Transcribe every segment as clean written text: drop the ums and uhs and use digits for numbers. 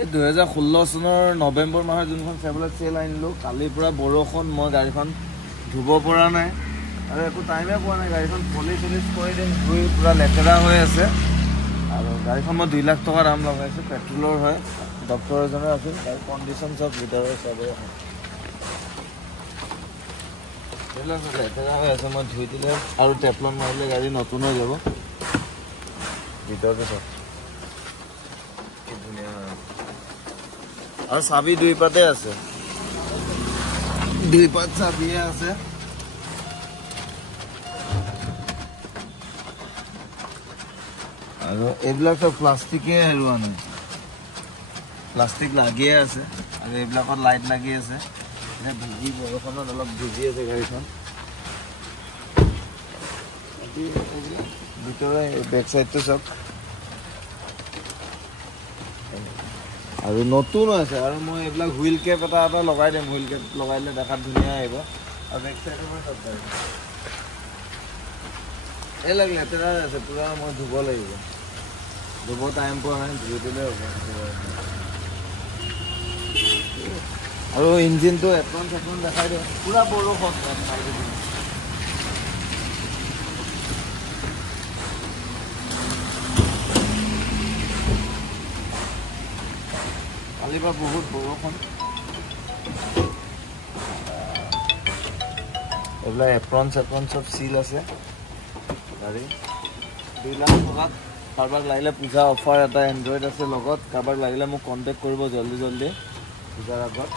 এই 2016 চনৰ নৱেম্বৰ মাহৰ যোনখন চেভলেট চেল আনিলোঁ কালিৰ পৰা বৰষুণ মই গাড়ীখন ধুব পৰা নাই আৰু একো টাইমে পোৱা নাই গাড়ীখন পলিচ কৰি দিম ধুই পুৰা লেতেৰা হৈ আছে আৰু গাড়ীখন মই 2 লাখ টকা দাম লগাইছোঁ পেট্ৰলৰ হয় ডক্টৰ এজনে আছিল গাড়ী কণ্ডিশ্যন চব ভিতৰৰ চবেই লেতেৰা হৈ আছে মই ধুই দিলে আৰু টেফলন মাৰিলে গাড়ী নতুন হৈ যাব ভিতৰতে চব কি ধুনীয়া আৰু চাবি 2 পাতে আছে 2 পাত চাবিয়ে আছে আৰু এইবিলাক চব প্লাষ্টিকে হেৰুৱা নাই প্লাষ্টিক লাগিয়ে আছে আৰু এইবিলাকত লাইট লাগি আছে এতিয়া ভিজি বৰষুণত অলপ ভিজি আছে গাড়ীখন ভিতৰে বেক চাইডটো চব আৰু নতুন আছে আৰু মই এইবিলাক হুইল কেপ এটা লগাই দিম হুইল কেপ লগাইলে দেখাত ধুনীয়া আহিব আৰু বেক চাইডৰ পৰা চব গাড়ী এইবিলাক লেতেৰা আছে পুৰা মই ধুব লাগিব ধুব টাইম পোৱা নাই ধুই দিলে হ'ব আৰু ইঞ্জিনটো এপ্ৰন দেখাই দিওঁ পুৰা বৰষুণ কালিৰ পৰা বহুত বৰষুণ এইবিলাক এপ্ৰন চব চিল আছে গাড়ী 2 লাখ টকাত কাৰোবাক লাগিলে পূজা অফাৰ এটা এণ্ড্ৰইড আছে লগত কাৰোবাক লাগিলে মোক কণ্টেক্ট কৰিব জল্দি পূজাৰ আগত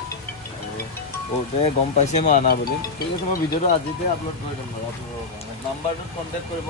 বহুতে গম পাইছে মই আনা বুলি ঠিক আছে মই ভিডিঅ'টো আজিতে আপলোড কৰি দিম বাৰু আপোনালোকৰ কাৰণে নাম্বাৰটোত কণ্টেক্ট কৰিব